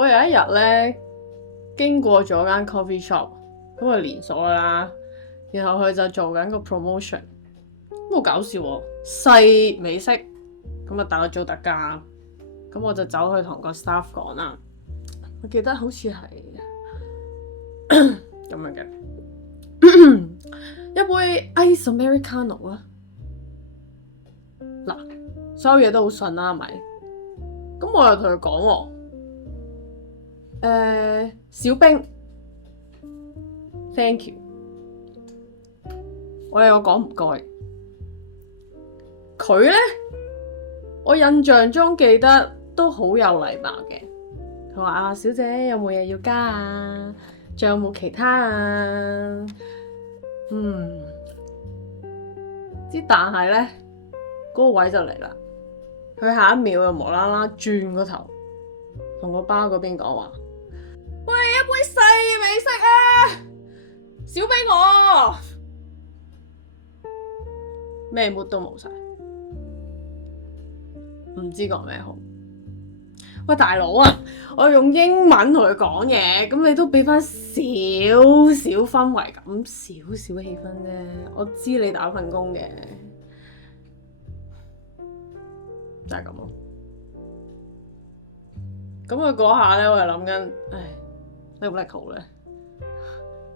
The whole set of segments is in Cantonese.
我有一日咧經過咗間 coffee shop，咁係連鎖啦，然後佢就做緊個 promotion，好搞笑喎，細美式，咁啊打咗特價，咁我就走去同個 staff 講啦，我記得好似係咁樣嘅，一杯 ice americano 啊，嗱，所有嘢都好順啦，係咪？咁我又同佢講喎，小冰 ，thank you。我有講唔該。佢呢，我印象中記得都好有禮貌嘅。佢話啊，小姐有冇嘢要加啊？仲有冇其他啊？但係呢，嗰個位就嚟啦。佢下一秒又無啦啦轉個頭，同個吧嗰邊講話：喂，一杯細美式啊，小俾我。咩 mood 都冇晒，唔知講咩好。喂，大佬啊，我用英文同佢講嘢，咁你都俾翻少少氛圍感，少少氣氛啫。我知你打份工嘅，就係咁咯。咁佢嗰下咧，我係諗緊，唉，叻唔叻好咧？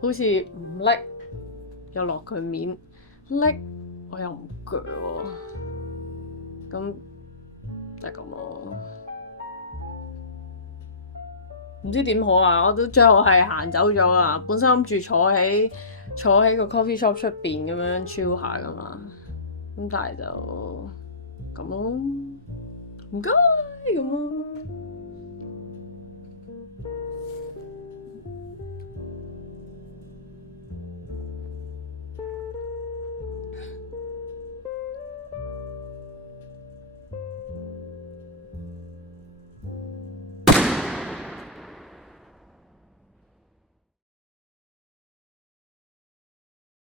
好似唔叻又落佢面，叻我又唔鋸喎，咁就係咁咯。唔知點好啊！我都最後係行走咗啊！本身諗住坐喺個 coffee shop 出邊咁樣 chill 下噶嘛，咁但係就咁咯，唔該咁咯。